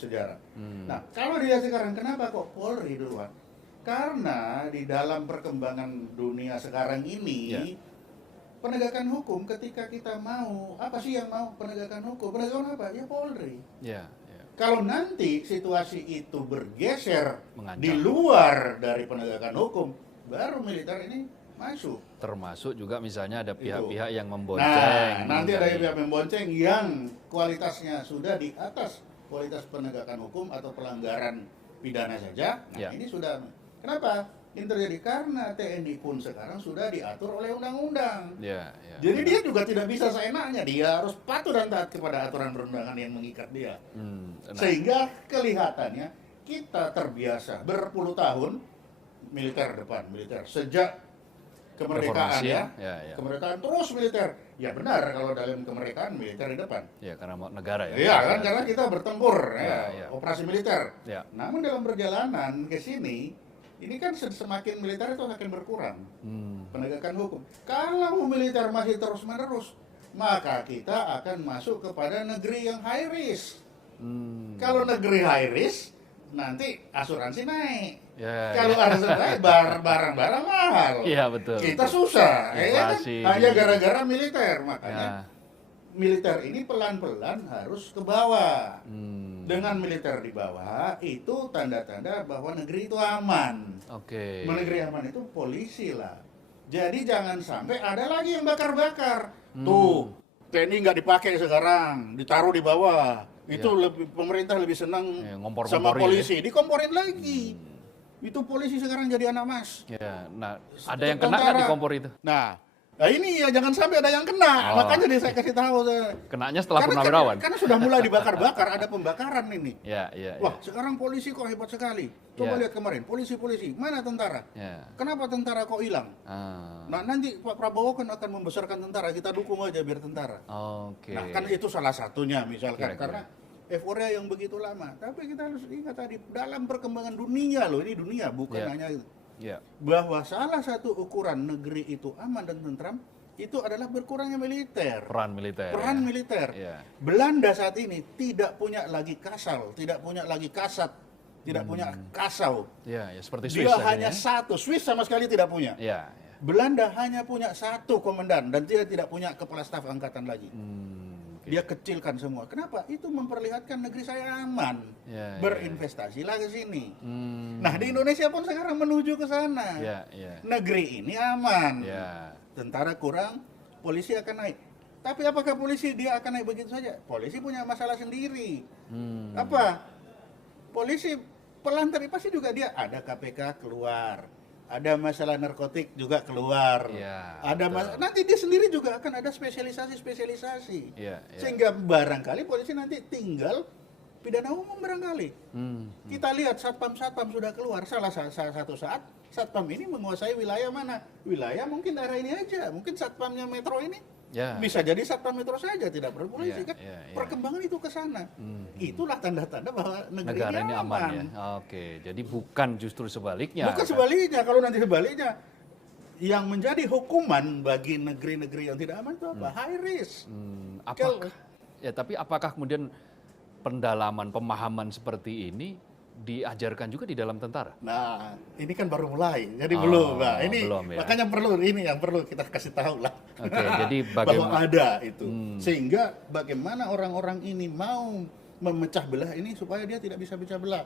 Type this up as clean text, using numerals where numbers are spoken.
sejarah. Nah, kalau dia sekarang kenapa kok Polri duluan? Karena di dalam perkembangan dunia sekarang ini, penegakan hukum ketika kita mau, apa sih yang mau penegakan hukum? Penegakan apa? Ya Polri. Kalau nanti situasi itu bergeser di luar dari penegakan hukum, baru militer ini masuk. Termasuk juga misalnya ada pihak-pihak yang Nah, membonceng. nanti ada pihak membonceng yang kualitasnya sudah di atas kualitas penegakan hukum atau pelanggaran pidana saja. Nah, ini sudah. Kenapa? Ini terjadi karena TNI pun sekarang sudah diatur oleh undang-undang. Jadi dia juga tidak bisa seenaknya, dia harus patuh dan taat kepada aturan perundangan yang mengikat dia. Sehingga kelihatannya kita terbiasa berpuluh tahun militer depan militer sejak kemerdekaan kemerdekaan terus militer. Ya benar kalau dalam kemerdekaan militer di depan. Ya karena negara ya. Iya kan karena kita bertempur operasi militer. Namun dalam perjalanan ke sini ini kan semakin militer itu akan berkurang penegakan hukum. Kalau militer masih terus-menerus, maka kita akan masuk kepada negeri yang high risk. Kalau negeri high risk, nanti asuransi naik. Kalau asuransi naik, barang-barang mahal. Iya betul. Kita susah, ya kan? Hanya gara-gara militer. Makanya militer ini pelan-pelan harus ke bawah. Dengan militer di bawah itu tanda-tanda bahwa negeri itu aman. Negeri aman itu polisi lah. Jadi jangan sampai ada lagi yang bakar-bakar. Tuh, TNI nggak dipakai sekarang, ditaruh di bawah. Itu pemerintah lebih senang sama polisi, dikomporin lagi. Itu polisi sekarang jadi anak mas. Nah, ada yang kena nggak di kompor itu? Nah ini ya jangan sampai ada yang kena, makanya saya kasih tahu. Kenanya setelah purnawirawan. Karena sudah mulai dibakar-bakar, ada pembakaran ini. Wah sekarang polisi kok hebat sekali. Coba lihat kemarin, polisi, mana tentara? Kenapa tentara kok hilang? Nah nanti Pak Prabowo kan akan membesarkan tentara, kita dukung aja biar tentara. Nah kan itu salah satunya misalkan, karena euforia yang begitu lama. Tapi kita harus ingat tadi, dalam perkembangan dunia loh, ini dunia bukan hanya itu. Bahwa salah satu ukuran negeri itu aman dan tentram itu adalah berkurangnya militer. Peran militer. Belanda saat ini tidak punya lagi kasal, tidak punya lagi kasat, tidak punya kasau. Seperti Swiss. Dia hanya satu, Swiss sama sekali tidak punya. Belanda hanya punya satu komandan dan dia tidak punya kepala staf angkatan lagi. Dia kecilkan semua. Kenapa? Itu memperlihatkan negeri saya aman. Berinvestasilah ke sini. Nah, di Indonesia pun sekarang menuju ke sana. Negeri ini aman. Tentara kurang, polisi akan naik. Tapi apakah polisi dia akan naik begitu saja? Polisi punya masalah sendiri. Apa? Polisi pelan tapi pasti juga dia ada KPK keluar. Ada masalah narkotik juga keluar. Nanti dia sendiri juga akan ada spesialisasi. Sehingga barangkali polisi nanti tinggal pidana umum barangkali. Kita lihat satpam sudah keluar. Salah satu saat satpam ini menguasai wilayah mana? Wilayah mungkin daerah ini aja. Mungkin satpamnya metro ini bisa jadi satpam metro saja, tidak perlu polisi kan. Perkembangan itu ke sana. Itulah tanda-tanda bahwa negara ini aman. Jadi bukan justru sebaliknya. Bukan sebaliknya. Kalau nanti sebaliknya, yang menjadi hukuman bagi negeri-negeri yang tidak aman itu apa? High risk. Tapi apakah kemudian pendalaman, pemahaman seperti ini diajarkan juga di dalam tentara? Nah, ini kan baru mulai, jadi belum. Nah, ini belum, makanya yang perlu kita kasih tahu lah. Jadi bahwa ada itu, sehingga bagaimana orang-orang ini mau memecah belah ini supaya dia tidak bisa pecah belah.